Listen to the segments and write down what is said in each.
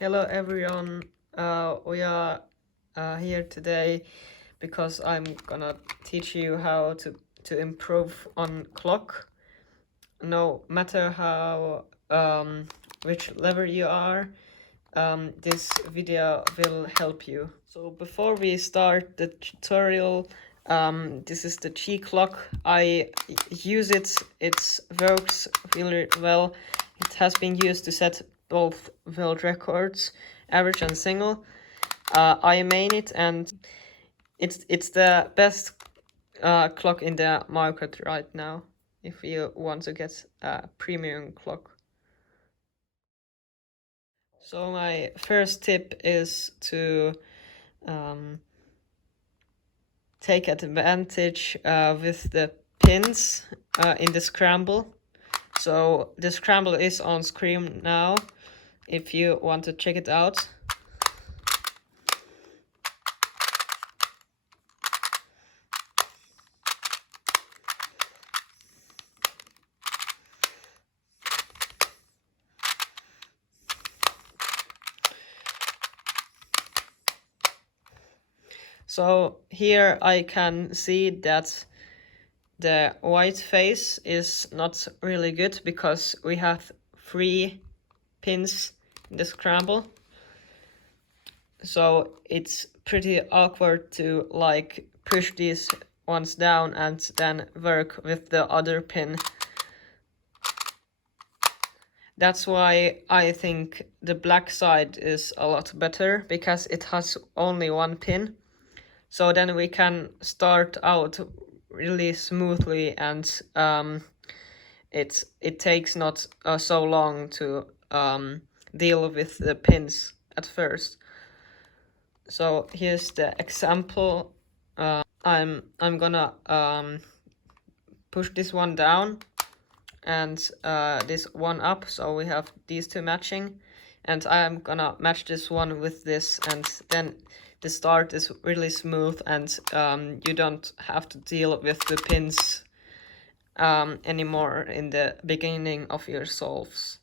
Hello everyone. We are here today because I'm gonna teach you how to improve on clock. No matter how which level you are, this video will help you. So before we start the tutorial, this is the G clock. I use it. It works really well. It has been used to set both world records, average and single. I main it, and it's the best clock in the market right now. If you want to get a premium clock. So my first tip is to take advantage with the pins in the scramble. So the scramble is on screen now if you want to check it out. So here I can see that the white face is not really good because we have 3 pins in the scramble. So it's pretty awkward to like push these ones down and then work with the other pin. That's why I think the black side is a lot better because it has only 1 pin. So then we can start out really smoothly, and it takes not so long to deal with the pins at first. So here's the example. I'm gonna push this one down and this one up, so we have these 2 matching, and I'm gonna match this one with this, and then the start is really smooth, and you don't have to deal with the pins anymore in the beginning of your solves.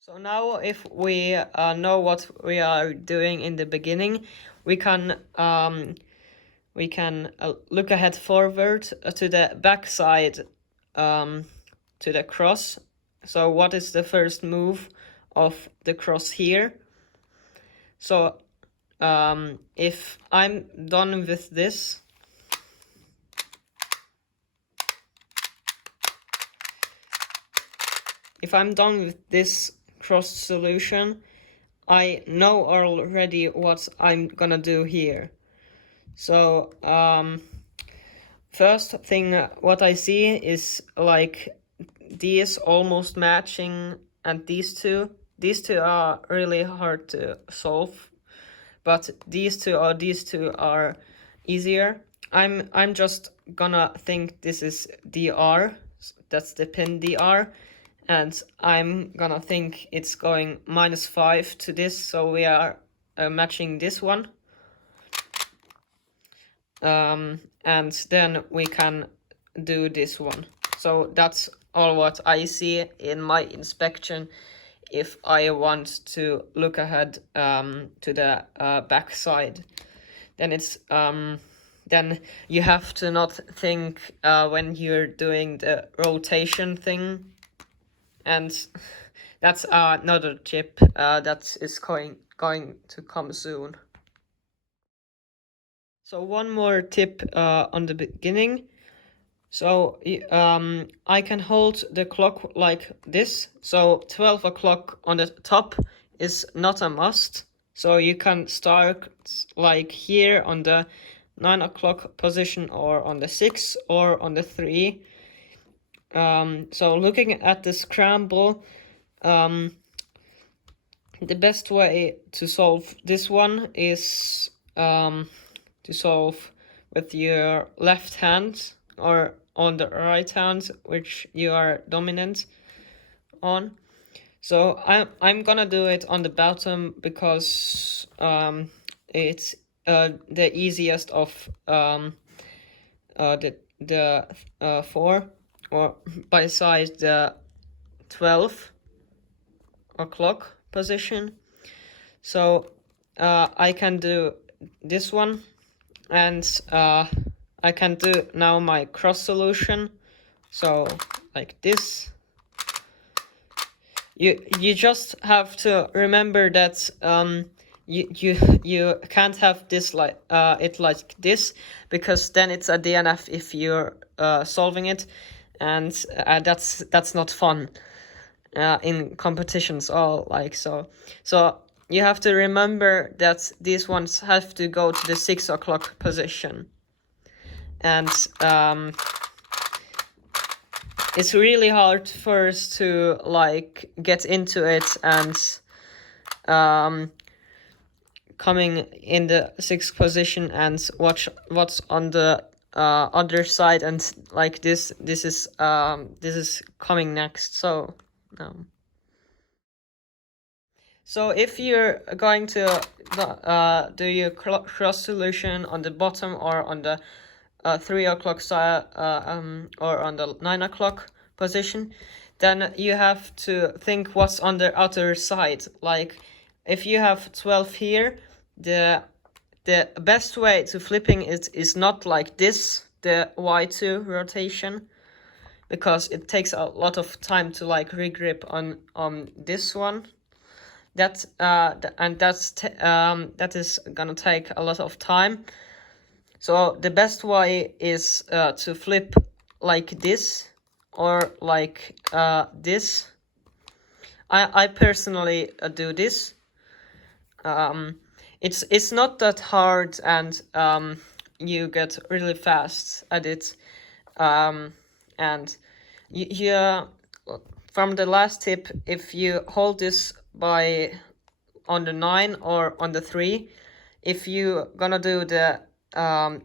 So now if we know what we are doing in the beginning, we can look ahead forward to the back side, to the cross. So what is the first move of the cross here? So if I'm done with this, cross solution, I know already what I'm gonna do here. So first thing what I see is like these almost matching, and these two are really hard to solve, but these two are easier. I'm just gonna think this is DR, that's the pin DR, and I'm gonna think it's going -5 to this, so we are matching this one. And then we can do this one. So that's all what I see in my inspection if I want to look ahead to the back side. Then it's then you have to not think when you're doing the rotation thing, and that's another tip that is going to come soon. So one more tip on the beginning. So I can hold the clock like this. So 12 o'clock on the top is not a must. So you can start like here on the 9 o'clock position, or on the 6, or on the 3. So looking at the scramble, the best way to solve this one is to solve with your left hand, or on the right hand, which you are dominant on. So I'm gonna do it on the bottom because it's the easiest of the 4, or by size the 12. o'clock position. So I can do this one, and I can do now my cross solution. So like this. You just have to remember that you can't have this like it like this, because then it's a DNF if you're solving it, and that's not fun in competitions. All like so you have to remember that these ones have to go to the 6 o'clock position, and it's really hard first to like get into it, and coming in the 6th position and watch what's on the other side, and like this is coming next. So so if you're going to do your cross solution on the bottom or on the 3 o'clock side or on the 9 o'clock position, then you have to think what's on the other side. Like if you have 12 here, the best way to flipping it is not like this, the Y2 rotation, because it takes a lot of time to like regrip on this one. That is gonna take a lot of time. So the best way is to flip like this, or like this. I personally do this. It's not that hard, and you get really fast at it. And you from the last tip, if you hold this by on the 9 or on the 3, if you gonna do the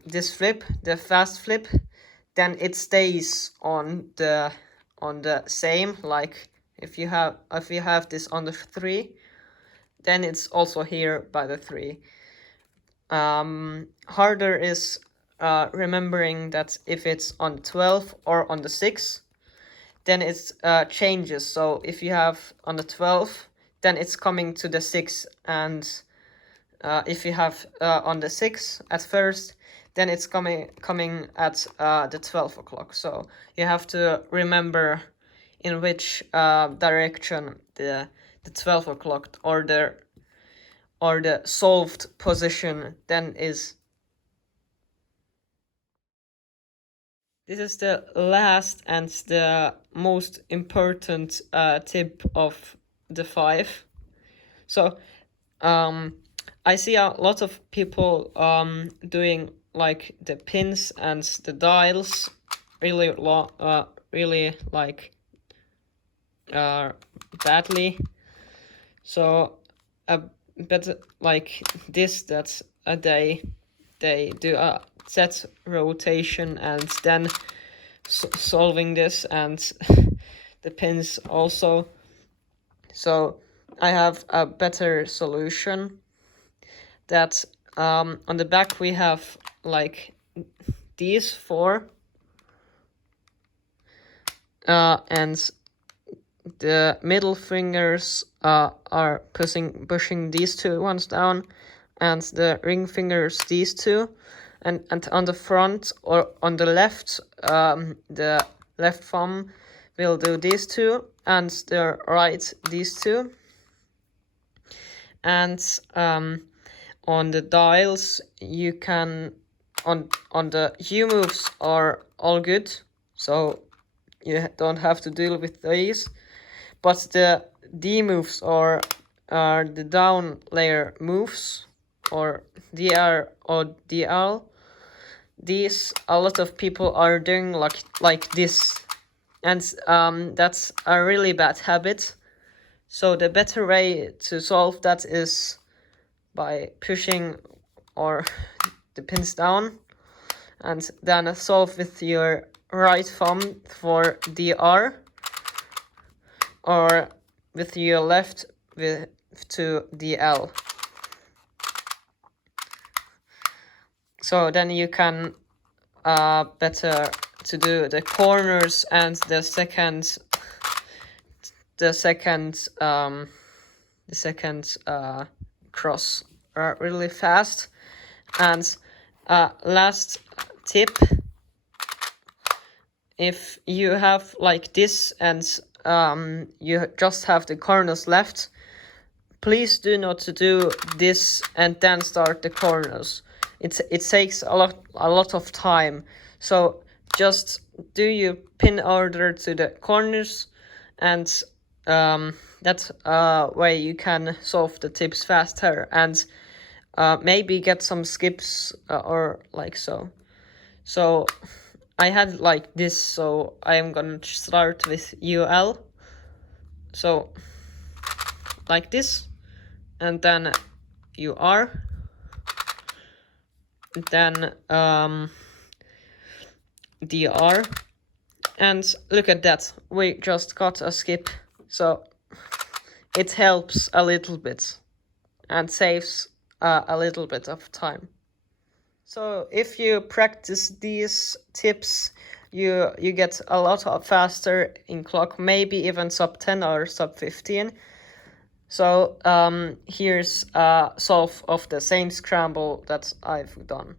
this flip, the fast flip, then it stays on the same. Like if you have this on the 3, then it's also here by the 3. Harder is remembering that if it's on 12 or on the 6, then it changes. So if you have on the 12, then it's coming to the 6, and if you have on the 6 at first, then it's coming at the 12 o'clock. So you have to remember in which direction the 12 o'clock or the solved position then is. This is the last and the most important tip of the 5. So I see a lot of people doing like the pins and the dials really like badly. So but like this, that's they do a set rotation and then solving this, and the pins also. So I have a better solution, that on the back we have like these 4, and the middle fingers are pushing these 2 ones down, and the ring fingers these 2, and on the front or on the left, the left thumb will do these 2, and the right these 2. And on the dials, you can on the U moves are all good, so you don't have to deal with these. But the D moves are the down layer moves, or DR or DL. These a lot of people are doing like this, and that's a really bad habit. So the better way to solve that is by pushing or the pins down, and then solve with your right thumb for DR, or with your left to DL. So then you can better to do the corners and the second the second cross really fast. And last tip, if you have like this and you just have the corners left, please do not do this and then start the corners. It takes a lot of time. So just do your pin order to the corners, and that way you can solve the tips faster and maybe get some skips or like so. So I had like this, so I am gonna start with UL. So like this, and then UR, then DR, and look at that, we just got a skip. So it helps a little bit and saves a little bit of time. So if you practice these tips, you get a lot faster in clock, maybe even sub 10 or sub 15. So here's a solve of the same scramble that I've done.